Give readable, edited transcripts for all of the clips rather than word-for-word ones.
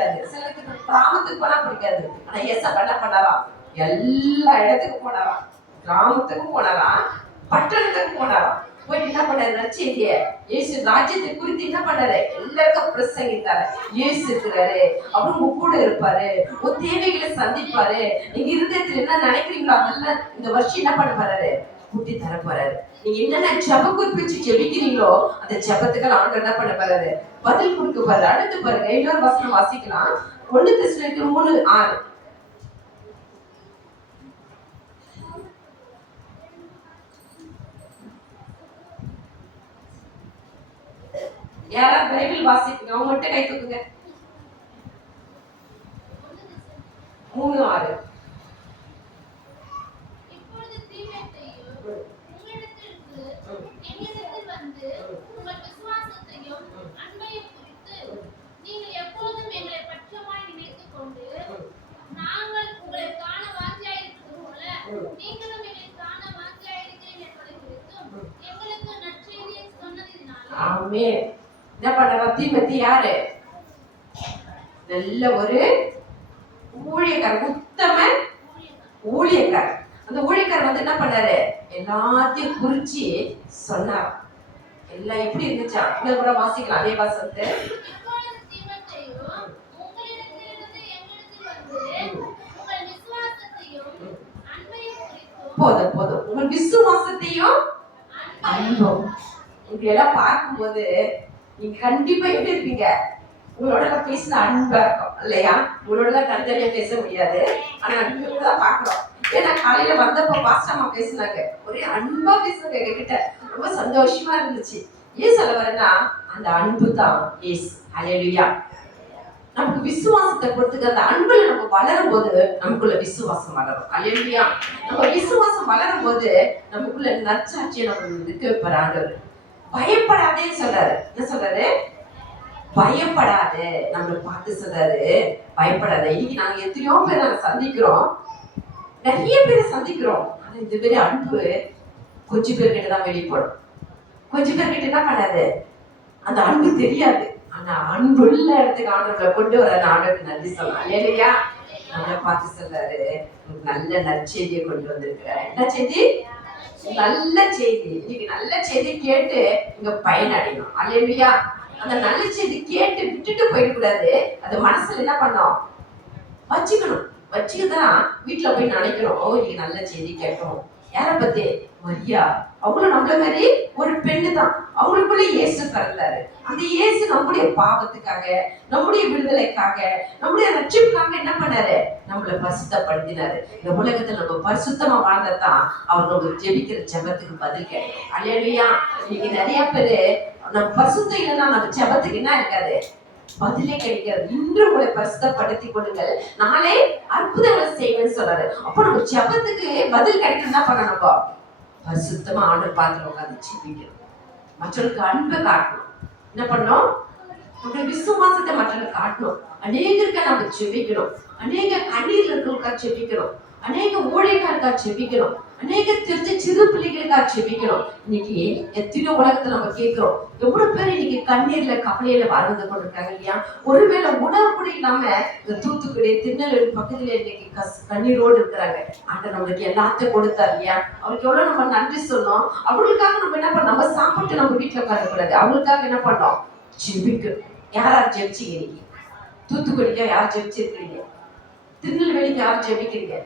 பிடிக்காது, சிலருக்கு கிராமத்துக்கு போனா பிடிக்காது. ஆனா ஏசப்பா என்ன பண்ணாராம்? எல்லா இடத்துக்கும் போனாராம். கிராமத்துக்கும் போனாராம், பட்டணத்துக்கும் போனாராம். போய் என்ன பண்ணாரு? நற்செய்திய இயேசு ராஜ்யத்தை குறித்து என்ன பண்ணாரு? எல்லாருக்கும் பிரசங்கித்தாரு. இயேசு இருக்கிறாரு, அவர் உங்க கூட இருப்பாரு, உங்க தேவைகளை சந்திப்பாரு, நீங்க இருதயத்துல என்ன நினைக்கிறீங்களோ அதெல்லாம் இந்த வருஷம் என்ன பண்ண போறாரு? கூட்டி தர போறாரு. நீங்க என்னென்ன ஜெப குறிப்பிச்சு ஜெபிக்கிறீங்களோ அந்த ஜெபத்துக்கு ஆண்டவர் என்ன பண்ண போறாரு? பதில் கொடுக்க போறாரு. அடுத்து பாருங்க, இன்னொரு வசனம் வாசிக்கலாம். 1 தெசலோனிக்கர் 3:6. யாரா பைபிள் வாசிப்பீங்க? அவங்க மட்டும் கை தூக்குங்க. 3:6. ஆமென். என்ன பண்றா? தீமோத்தி யாரு? நல்ல ஒரு ஊழியக்காரர், உத்தம ஊழியக்காரர். அந்த ஊழியக்காரர் வந்து என்ன பண்ணாரு? எல்லாத்தையும் குறிச்சு சொன்னார். எல்லாம் எப்படி இருந்துச்சா? இன்னும் கூட வாசிக்கலாம் அதே வசனத்தை. போதும் போதும், உங்கள் விசுவாசத்தையும் அன்பும். இப்படியெல்லாம் பார்க்கும்போது நீங்க கண்டிப்பா எப்படி இருப்பீங்க? உங்களோட பேசின அன்பா இருக்கும் இல்லையா? உங்களோட கருத்தலையா பேச முடியாது, ஆனா அன்புதான் பாக்குறோம். ஏன்னா காலையில வந்தப்போ பாஸ்டம்மா பேசினாங்க, ஒரே அன்பா பேசுனாங்க எங்க கிட்ட, ரொம்ப சந்தோஷமா இருந்துச்சு. ஏன் சொல்ல வரேன்னா, அந்த அன்பு தான் ஏசு. ஹல்லேலூயா. நமக்கு விசுவாசத்தை கொடுத்துக்க, அந்த அன்புல நம்ம வளரும் போது நமக்குள்ள விசுவாசம் வளரும். ஹல்லேலூயா. நம்ம விசுவாசம் வளரும் போது நமக்குள்ள நற்சாட்சியை நம்ம இருக்க வைப்பார் ஆண்டவர். பயப்படாதேன்னு சொல்றாரு. என்ன சொல்றாரு? பயப்படாது. நம்மளை பார்த்து சொல்றாரு பயப்படாத. இன்னைக்கு நாங்க எத்தனையோ பேர் நாங்க சந்திக்கிறோம், நிறைய பேரை சந்திக்கிறோம். ஆனா இந்த பேரு அன்பு கொஞ்சம் பேர்கிட்ட தான் வெளிப்படும். கொஞ்சம் பேர்கிட்ட என்ன பண்ணாது? அந்த அன்பு தெரியாது. ஆனா அன்புள்ள இடத்துக்கு ஆண்டவரை கொண்டு வர ஆண்டவருக்கு நன்றி சொல்லலாம். இல்லையா? நம்மளை பார்த்து சொல்றாரு நல்ல நற்செய்தியை கொண்டு வந்திருக்கிறார். என்ன செய்தி? நல்ல செய்தி. இன்னைக்கு நல்ல செய்தி கேட்டு இங்க பயனடையணும். அல்லேலூயா. அந்த நல்ல செய்தி கேட்டு விட்டுட்டு போயிடக்கூடாது. அது மனசுல என்ன பண்ணோம்? வச்சுக்கணும். வச்சுக்கதான் வீட்டுல போய் நினைக்கிறோம், ஓ இன்னைக்கு நல்ல செய்தி கேட்டோம். யாரை பத்தி? மரியா. அவங்களும் நம்மள மாதிரி ஒரு பெண்ணு தான். அவங்களுக்குள்ள இயேசு பிறந்தாரு. அந்த இயேசு நம்முடைய பாவத்துக்காக, நம்முடைய விடுதலைக்காக, நம்முடைய ரட்சிப்புக்காக என்ன பண்ணாரு? நம்மளை பரிசுத்தப்படுத்தினாரு. இந்த உலகத்துல நம்ம பரிசுத்தமா வாழ்ந்ததான் அவர் நம்ம ஜெபிக்கிற ஜெபத்துக்கு பதில் கிடைக்கும். அல்லேலூயா. இன்னைக்கு நிறைய பேரு நம்ம பரிசுத்தம் இல்லைன்னா நம்ம ஜெபத்துக்கு என்ன இருக்காது? பதிலே கிடைக்கிறது. இன்று உங்களை பரிசுத்தப்படுத்திக் கொள்ளுங்கள், நாளை அற்புதங்களை செய்வேன்னு சொல்றாரு. அப்ப நம்ம ஜெபத்துக்கு பதில் கிடைக்கணும். என்ன பண்ணணும்? பரிசுத்தமா ஆண்டவர் பார்த்து உட்காந்து ஜெபிக்கணும். மற்றவர்களுக்கு அன்பை காட்டணும். என்ன பண்ணணும்? நம்முடைய விசுவாசத்தை மற்றவர்களுக்கு காட்டணும். அநேகருக்கு நம்ம ஜெபிக்கணும். அநேக கண்ணீர்ல இருக்கிறவங்களுக்கா ஜெபிக்கணும். அநேக ஊழியர்களுக்கா ஜெபிக்கணும். அநேக தெரிஞ்ச சிறு பிள்ளைகளுக்காக ஜெபிக்கணும். இன்னைக்கு எத்தனையோ உலகத்துல நம்ம கேட்கிறோம், எவ்வளவு பேர் இன்னைக்கு கண்ணீர்ல கவலையில வாழ்ந்து கொண்டிருக்காங்க இல்லையா? ஒருவேளை உணவு கூட இல்லாம இந்த தூத்துக்குடி திருநெல்வேலி பக்கத்துல இன்னைக்கு கண்ணீரோடு இருக்கிறாங்க. ஆண்டவர் நம்மளுக்கு எல்லாத்தையும் கொடுத்தாரு இல்லையா? அவருக்கு எவ்வளவு நம்ம நன்றி சொன்னோம். அவங்களுக்காக நம்ம என்ன பண்ணோம்? நம்ம சாப்பிட்டு நம்ம வீட்டுல உட்காரக்கூடாது. அவங்களுக்காக என்ன பண்ணோம்? ஜெபிக்கணும். யார் ஜெபிச்சீங்க இன்னைக்கு? தூத்துக்குடிக்கா யார் ஜெபிச்சிருக்கீங்க? திருநெல்வேலிக்கு யார் ஜெபிக்கிறீங்க?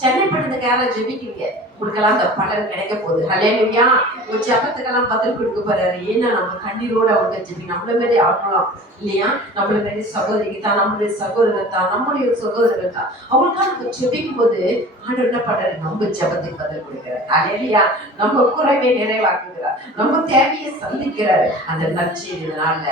சென்னை பட்டணத்துக்கு யாரும் ஜெபிக்கிறீங்க? உங்களுக்கெல்லாம் அந்த பலன் கிடைக்க போகுது. ஹல்லேலூயா. உங்க ஜெபத்துக்கெல்லாம் பதில் கொடுக்க போறாரு. ஏன்னா நம்ம கண்ணீரோட அவங்க ஜெபி, நம்மள மாரி ஆகலாம் இல்லையா? நம்மள மாரி சகோதரிக்கு தான், நம்மளுடைய சகோதரர் தான், நம்முடைய சகோதரர் தான். அவங்களுக்காக நம்ம ஜெபிக்கும் போது ஆண்டவர் என்ன பண்றாரு? நம்ம ஜெபத்துக்கு பதில் கொடுக்கிறார். ஹல்லேலூயா. நம்ம குறைவை நிறைவாக்குகிறார், நம்ம தேவையை சந்திக்கிறாரு. அந்த நற்செய்தி நாள்ல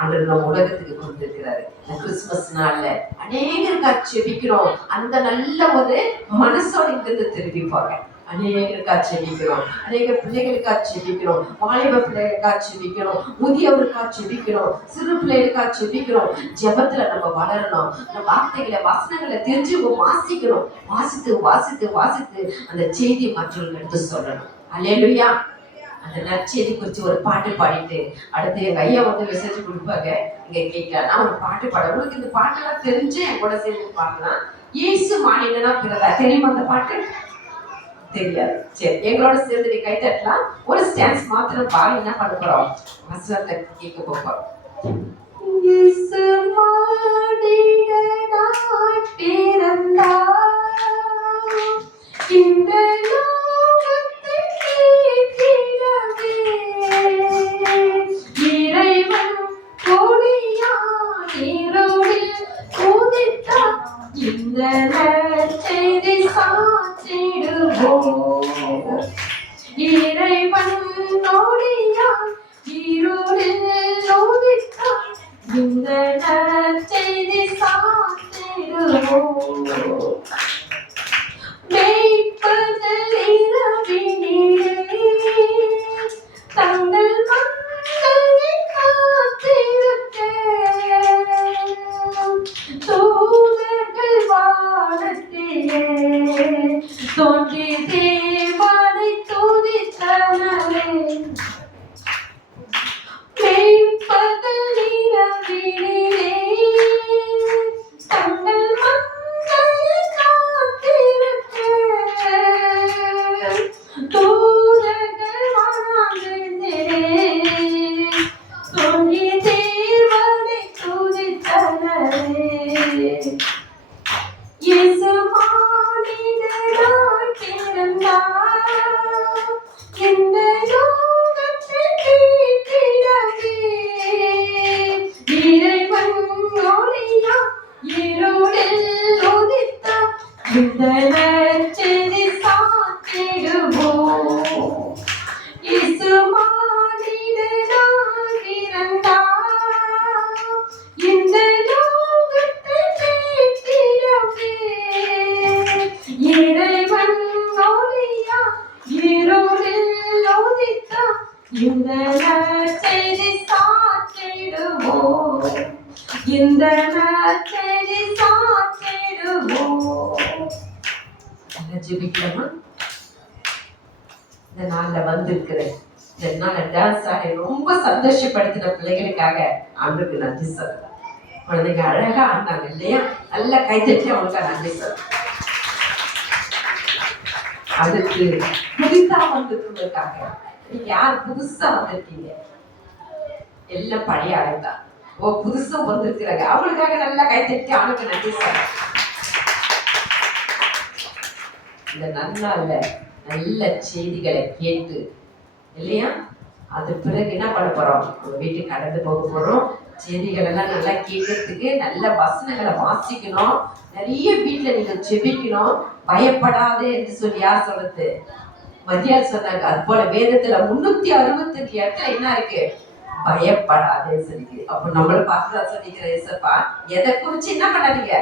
ஆண்டவர் நம்ம உலகத்துக்கு கொடுத்திருக்கிறாரு. இந்த கிறிஸ்துமஸ் நாள்ல அநேகருக்காக ஜெபிக்கிறோம். அந்த நல்ல ஒரு மனசோட இங்கிருந்து திரும்பிப்பாங்க. அநேகருக்காக ஜெபிக்கிறோம். அநேக பிள்ளைகளுக்காக ஜெபிக்கிறோம். வாலிப பிள்ளைகளுக்காக ஜெபிக்கிறோம். முதியவருக்காக ஜெபிக்கிறோம். சிறு பிள்ளைகளுக்காக ஜெபிக்கிறோம். ஜெபத்துல நம்ம வளரணும். நம்ம வார்த்தைகளை, வசனங்களை தெரிஞ்சு வாசிக்கணும். வாசித்து வாசித்து வாசித்து அந்த செய்தி மற்றவர்கள் எடுத்து சொல்லணும். அல்லேலூயா. அந்த நற்செய்தி குறித்து ஒரு பாட்டு பாடிட்டு அடுத்து எங்க ஐயா வந்து மெசேஜ் கொடுப்பாங்க. இங்க கேட்கலாம். நான் ஒரு பாட்டு பாட, உங்களுக்கு இந்த பாட்டெல்லாம் தெரிஞ்சு என் கூட சேர்ந்து பாடலாம். இயேசு மானிடனா பிறந்தா, தெரியுமா அந்த பாட்டு? தெரியாது. சரி, எங்களோட சேர்ந்து நீ கை தட்டலாம். ஒரு ஸ்டான்ஸ் மாத்திரம் பாடி என்ன பண்ண போறோம்? வசனத்தை கேட்க போறோம். இயேசு மானிடனாய் பிறந்தார், இந்த லோகத்தை மீட்டிடவே. இறைவன் கொடியாய் இருளில் உதித்தார், இந்த நற்செய்தி சாற்றிடுவோம். இறைவன் கொடியாய் இருளில் உதித்தார், இந்த நற்செய்தி சாற்றிடுவோம். மேய்ப்பதில் இரவினிலே தங்கள் மக்களை காத்திருக்க, தூதர்கள் வானத்திலே தோன்றி தேவனை துதித்தனரே. மேய்ப்பதில் இரவினிலே தங்கள் மக்களை காத்திருக்க, தூதர்கள் வானத்திலே தோன்றி தேவனை துதித்தனரே. இயேசு மானிடனாய் பிறந்தார், இந்த லோகத்தை மீட்டிடவே. இறைவன் ஒளியாய் இருளில் உதித்தார், இந்த நற்செய்தி சாற்றிடுவோம். இயேசு மானிடனாய் பிறந்தார், இந்த லோகத்தை மீட்டிடவே. இறைவன் ஒளியாய் இருளில் உதித்தார், இந்த நற்செய்தி சாற்றிடுவோம். இந்த நற்செய்தி சாற்றிடுவோம். ஜெபிக்கலாமா? இந்த நாள்ல வந்திருக்கிற இந்த நாள டான்ஸ் ஆடி ரொம்ப சந்தோஷப்படுத்தின பிள்ளைகளுக்காக ஆண்டுக்கு நன்றி சொல்றேன். குழந்தைங்க அழகா ஆடினாங்க இல்லையா? நல்லா கைத்தட்டி அவங்களுக்கு நன்றி சொல்றேன். அதுக்கு புதுசா வந்திருக்கிறதுக்காக, நீங்க யார் புதுசா வந்திருக்கீங்க? எல்லாம் பழைய ஆளுதான். ஓ, புதுசா வந்திருக்கிறாங்க, அவங்களுக்காக நல்லா கைத்தட்டி அவனுக்கு நன்றி சொல்றேன். இந்த நன்னால நல்ல செய்திகளை கேட்டு இல்லையா, அது பிறகு என்ன பண்ண போறோம்? நம்ம வீட்டுக்கு கடந்து போக போறோம். செய்திகள் எல்லாம் நல்லா கேட்கறதுக்கு நல்ல வசனங்களை வாசிக்கணும். நிறைய வீட்டுல நீங்க செபிக்கணும். பயப்படாதே என்று சொல்லி யார் சொல்றது? மதியார் சொன்னாங்க. அது போல வேதத்துல 365 இடத்துல என்ன இருக்கு? பயப்படாதே சொல்லிக்கு. அப்ப நம்மள பார்த்துதான் சொல்லிக்கிற ஏசப்பா, எதை குறிச்சு என்ன பண்ணாதீங்க,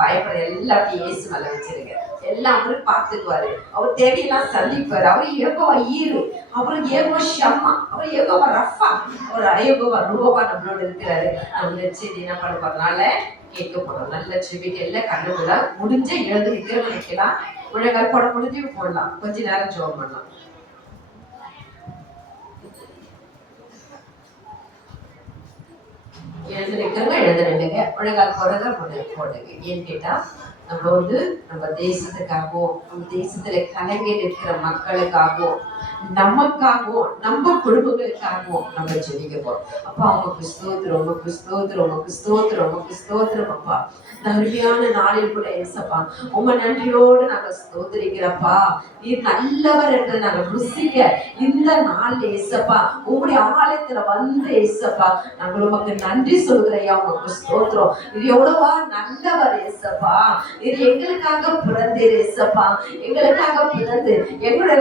பயப்பட எல்லாத்தையும் இயேசு மேல வச்சிருங்க. எல்லாம் அவரு பார்த்துக்குவாரு. அவர் தேவையெல்லாம் சந்திப்பாரு. அவர் யெகோவா ஈரு, அவரு யெகோவா ஷம்மா, அவர் யெகோவா ரஃபா, அவர் யெகோவா ரூபா நம்மளோட இருக்கிறாரு. நம்ம செய்தி என்ன பண்ண போறதுனால கேட்க போறோம். நல்ல செவிக்கு எல்லாம் கண்ணுக்குலாம் முடிஞ்ச எழுந்து நிற்கிறவங்க நிற்கலாம். முழங்கால் போட முடிஞ்சு போடலாம். கொஞ்ச நேரம் ஜோம் பண்ணலாம். எழுந்து நிற்கிறவங்க எழுந்து நின்றுங்க. முழங்கால் போடுறத போடுங்க. ஏன்னு கேட்டா, நம்ம நம்ம தேசத்துக்காகவும் நம்ம தேசத்துல கலங்கி நிற்கிற மக்களுக்காகவும் நமக்காகவும் நம்ம குடும்பங்களுக்காகவும் நம்ம ஜெபிக்க போறோம். அப்பா உமக்கு ஸ்தோத்திரம், உமக்கு ஸ்தோத்திரம், உமக்கு ஸ்தோத்திரம், உமக்கு ஸ்தோத்திரம். அப்பா இந்த அருமையான நாளில் கூட ஏசப்பா உங்க நன்றியோடு நாங்க ஸ்தோத்திரிக்கிறப்பா. நீர் நல்லவர் என்று நாங்க ருசிக்க இந்த நாள் ஏசப்பா உங்களுடைய ஆலயத்துல வந்து ஏசப்பா நாங்கள் உமக்கு நன்றி சொல்கிறையா. உமக்கு ஸ்தோத்திரம். இது எவ்வளவா நல்லவர் ஏசப்பா. இது எங்களுக்காக பிறந்தீர் ஏசப்பா. எங்களுக்காக பிறந்து எங்களை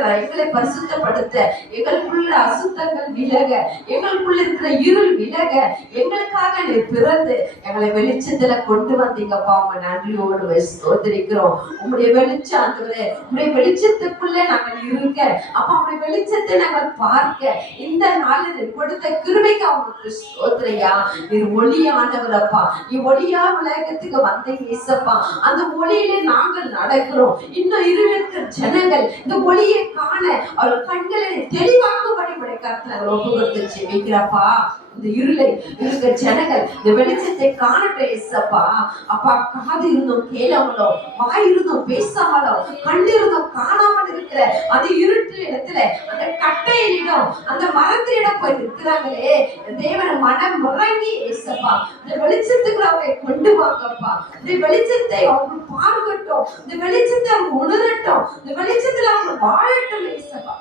பரிசுத்தப்படுத்த, எங்களுக்குள்ள அசுத்தங்கள் விலக, எங்களுக்குள்ள இருக்கிற இருள் விலக, எங்களுக்காக நீ பிறந்து எங்களை வெளிச்சத்துல கொண்டு வந்தீங்கப்பா. உங்க நன்றியோடு ஸ்தோத்திரிக்கிறோம். உங்களுடைய வெளிச்சம் ஆண்டவரே, உங்களுடைய வெளிச்சத்துக்குள்ளே நாங்கள் இருக்க, அப்ப உங்களுடைய வெளிச்சத்தை நாங்கள் பார்க்க இந்த நாளில் கொடுத்த கிருபைக்கு அவங்களுக்கு ஸ்தோத்திரையா. நீர் ஒளியானவரப்பா. நீ ஒளியா உலகத்துக்கு வந்தீங்க ஏசப்பா. அந்த ஒளியிலே நாங்கள் நடக்கிறோம். இன்னும் இருக்க ஜனங்கள் இந்த ஒளியை காண அவர் அவர் கண்களை தெளிவாக்கும்படி உடைய கருத்துல ஒப்பு கொடுத்து ஜெபிக்கிறப்பா. இந்த இருளை இருக்க ஜனங்கள் இந்த வெளிச்சத்தை காணட்டும் ஏசப்பா. அப்பா, காது இருந்தும் கேளாமலோ, வாய் இருந்தும் பேசாமலோ, கண்ணு இருந்தும் காணாமல் இருக்கிற அந்த இருட்டு இடத்துல அந்த கட்டையிடம் அந்த மரத்திலிடம் போய் நிற்கிறாங்களே, தேவன மனம் முறங்கி ஏசப்பா இந்த வெளிச்சத்துக்கு அவரை கொண்டு வாங்கப்பா. இந்த வெளிச்சத்தை அவங்க பார்க்கட்டும், இந்த வெளிச்சத்தை அவங்க உணரட்டும், இந்த வெளிச்சத்துல அவங்க வாழட்டும் ஏசப்பா.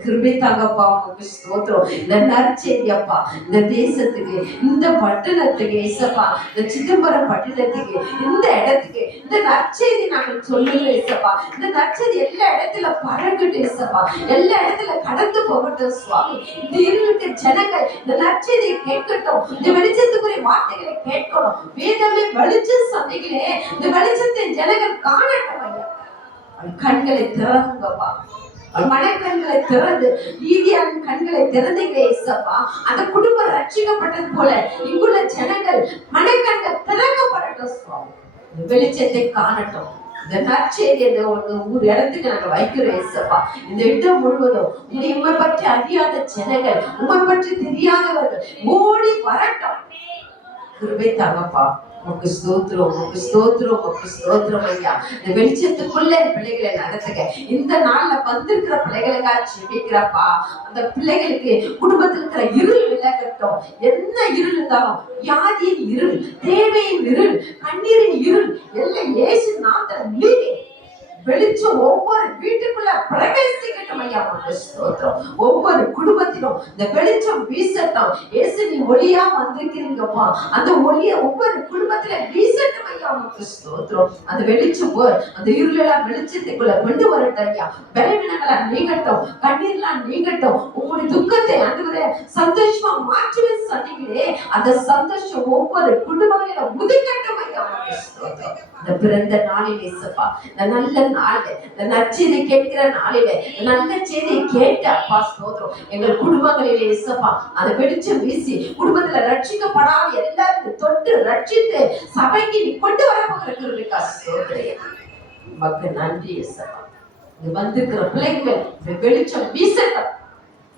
கிருபை தாங்கப்பா. உங்களுக்கு ஸ்தோத்திரம். இந்த நற்செய்தி அப்பா இந்த தேசத்துக்கு, இந்த பட்டணத்துக்கு ஏசப்பா, இந்த சிதம்பரம் பட்டணத்துக்கு, இந்த இடத்துக்கு இந்த நற்செய்தி நாங்கள் சொல்லுங்க ஏசப்பா. இந்த நற்செய்தி எல்லா இடத்துல பறக்கட்டும் ஏசப்பா, எல்லா இடத்துல கடந்து போகட்டும் சுவாமி. இந்த இருளுக்கு ஜனங்கள் இந்த நற்செய்தியை கேட்கட்டும், இந்த வெளிச்சத்துக்குரிய வார்த்தைகளை கேட்கணும். வேதமே வெளிச்சம் சொன்னீங்களே, இந்த வெளிச்சத்தை ஜனங்கள் காணட்டும் ஐயா. கண்களை திறந்துங்கப்பா, மனக்கண்களை திறந்து, நீதியான கண்களை திறந்தீங்களே ஏசப்பா. அந்த குடும்பம் ரட்சிக்கப்பட்டது போல இங்குள்ள ஜனங்கள் மனக்கண்கள் திறக்கப்படட்டும் சுவாமி. வெளிச்சத்தை காணட்டும். இந்த நற்செய்தி ஒரு இடத்துக்கு நாங்கள் வைக்கிறோம் ஏசப்பா. இந்த இடம் முழுவதும் உண்மை பற்றி அறியாத ஜனங்கள், உண்மை பற்றி தெரியாதவர்கள் ஓடி வரட்டும். கிருபை தாங்கப்பா. உமக்கு ஸ்தோத்திரம், உமக்கு ஸ்தோத்திரம், உமக்கு ஸ்தோத்திரம் ஐயா. இந்த வெளிச்சத்துக்குள்ள பிள்ளைகளை நடத்துங்க. இந்த நாள்ல வந்திருக்கிற பிள்ளைகளுக்காக ஜெபிக்கிறப்பா. அந்த பிள்ளைகளுக்கு குடும்பத்தில் இருக்கிற இருள் விலகட்டும். என்ன இருள் இருந்தாலும், வியாதியின் இருள், தேவையின் இருள், கண்ணீரின் இருள் எல்லாம் இயேசு நாமத்தில் நீங்கி வெளிச்சம் ஒவ்வொரு வீட்டுக்குள்ள பிரவேசிக்கட்டும் ஐயா. ஸ்தோத்திரம். ஒவ்வொரு குடும்பத்திலும் இந்த வெளிச்சம் வீசட்டும். இயேசு நீ ஒளியா வந்திருக்கிறீங்கப்பா, அந்த ஒளிய ஒவ்வொரு குடும்பத்தில வீசட்டும் ஐயா. ஸ்தோத்திரம். அந்த வெளிச்சம் அந்த இருளெல்லாம் வெளிச்சத்துக்குள்ள கொண்டு வரட்டும் ஐயா. பலவீனங்களா நீங்கட்டும், கண்ணீர்லாம் நீங்கட்டும். உங்களுடைய துக்கத்தை ஆண்டவரே சந்தோஷமா மாற்றுவே சொன்னீங்களே, அந்த சந்தோஷம் ஒவ்வொரு குடும்பங்களில உதிக்கட்டும் ஐயா. ஸ்தோத்திரம். இந்த பிறந்த நாளில் இயேசுப்பா, இந்த நல்ல நாளிலே, இந்த நற்செய்தி கேட்கிற நாளிலே, நல்ல செய்தியை கேட்ட அப்பா ஸ்தோத்திரம். எங்கள் குடும்பங்களிலே இயேசுப்பா அந்த வெளிச்சம் வீசி குடும்பத்துல ரட்சிக்கப்படாத எல்லாரும் தொட்டு ரட்சித்து சபைக்கு நீ கொண்டு வர போகிற கிருபைக்கா ஸ்தோத்திரம். மக்கள் நன்றி இயேசுப்பா. இது வந்திருக்கிற பிள்ளைகள் வெளிச்சம் வீசட்டும்.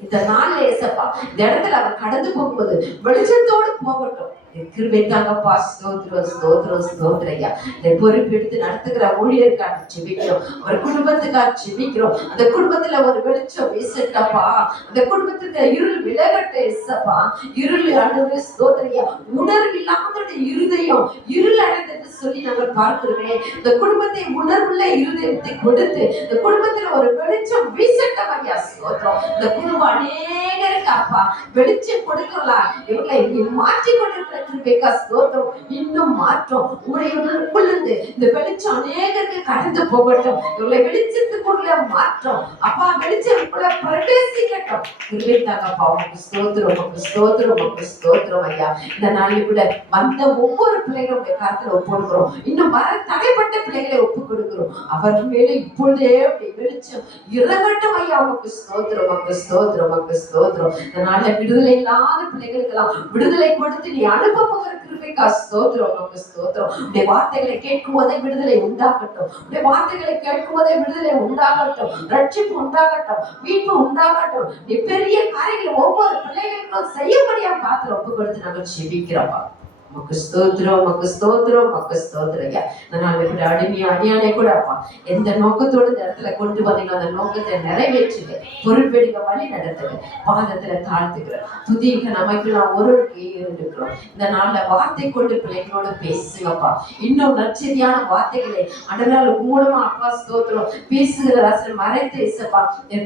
இந்த நாள்ல இயேசுப்பா இந்த இடத்துல அவர் கடந்து போகும்போது வெளிச்சத்தோடு போகட்டும். கிருபை தாங்கப்பா. ஸ்தோத்திரம், ஸ்தோத்திரம், ஸ்தோத்திரையா. இந்த பொறுப்பெடுத்து நடத்துகிற ஊழியருக்காக ஜெபிக்கிறோம், அவர் குடும்பத்துக்காக ஜெபிக்கிறோம். அந்த குடும்பத்துல ஒரு வெளிச்சம் வீசட்டப்பா. அந்த குடும்பத்துக்கு இருள் விலகட்ட இயேசுப்பா. இருள் அணுகு ஸ்தோத்திரையா. உணர்வு இல்லாத இருதயம் இருள் அடைந்தது சொல்லி நாங்கள் பார்க்கிறோமே. இந்த குடும்பத்தை உணர்வுள்ள இருதயத்தை கொடுத்து இந்த குடும்பத்துல ஒரு வெளிச்சம் வீசட்டம் ஐயா. ஸ்தோத்திரம். இந்த குடும்பம் அநேகருக்கு அப்பா வெளிச்சம் கொடுக்கலாம். இவங்களை மாற்றி கொண்டிருக்கிற கிருபைக்கா ஸ்தோத்திரம். இன்னும் மாற்றம் உங்களுக்குள்ளது இந்த வெளிச்சம் அநேகருக்கு கடந்து போகட்டும். இவங்களை வெளிச்சத்துக்குள்ள மாற்றம் அப்பா வெளிச்சத்துக்குள்ள பிரவேசிக்கட்டும். கிருபை தாங்கப்பா. உமக்கு ஸ்தோத்திரம், உமக்கு ஸ்தோத்திரம், உமக்கு ஸ்தோத்திரம் ஐயா. இந்த நாளில் கூட வந்த ஒவ்வொரு பிள்ளைகளுடைய கருத்துல ஒப்பு கொடுக்கிறோம். இன்னும் வர தடைப்பட்ட பிள்ளைகளை ஒப்பு கொடுக்கிறோம். அவர்கள் மேல இப்பொழுதே வெளிச்சம் இறங்கட்டும் ஐயா. உமக்கு ஸ்தோத்திரம், உமக்கு ஸ்தோத்திரம், உமக்கு ஸ்தோத்திரம். இந்த நாளில் விடுதலை இல்லாத பிள்ளைகளுக்கு எல்லாம் விடுதலை கொடுத்து நீ அனுப்ப போகிற கிருபைக்கா ஸ்தோத்திரம், உமக்கு ஸ்தோத்திரம். உடைய வார்த்தைகளை கேட்கும் போதே விடுதலை உண்டாகட்டும். உடைய வார்த்தைகளை கேட்கும் போதே விடுதலை உண்டாகட்டும், ரட்சிப்பு உண்டாகட்டும், மீட்பு உண்டாகட்டும். நீ பெரிய காரியங்களை ஒவ்வொரு பிள்ளைகளுக்கும் செய்யப்படியா பாத்திரம் ஒப்பு கொடுத்து நாங்கள் ஜெபிக்கிறோம். உமக்கு ஸ்தோத்திரம், உமக்கு ஸ்தோத்திரம், உமக்கு ஸ்தோத்திரம் ஐயா. நான் இப்படி அடிமையானே கூட அப்பா எந்த நோக்கத்தோடு இந்த இடத்துல கொண்டு வந்தீங்க அந்த நோக்கத்தை நிறைவேற்றுங்க. பொறுப்பெடுக்க வழி நடத்துங்க. பாதத்துல தாழ்த்துக்கிறேன். துதிக்க நமக்கு நான் ஒரு இருக்கிறோம். இந்த நாள்ல வார்த்தை கொண்டு பிள்ளைகளோட பேசுங்கப்பா. இன்னும் நற்செய்தியான வார்த்தைகளை அடலால் மூலமா அப்பா ஸ்தோத்திரம் பேசுகிற ராசன் மறைத்து இசப்பா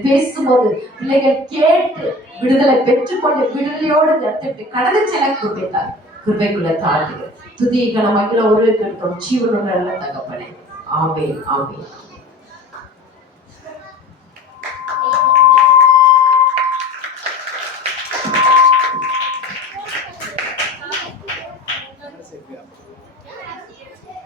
பேசும்போது பிள்ளைகள் கேட்டு விடுதலை பெற்றுக்கொண்டு விடுதலையோடு இந்த இடத்தை கடந்து செல்ல கூப்பிட்டார். கிருபைக்குள்ள தாழ்த்துகிறேன். துதி கனமகில ஒரு ஜீவனுள்ள தகப்பனே. ஆமென், ஆமென்.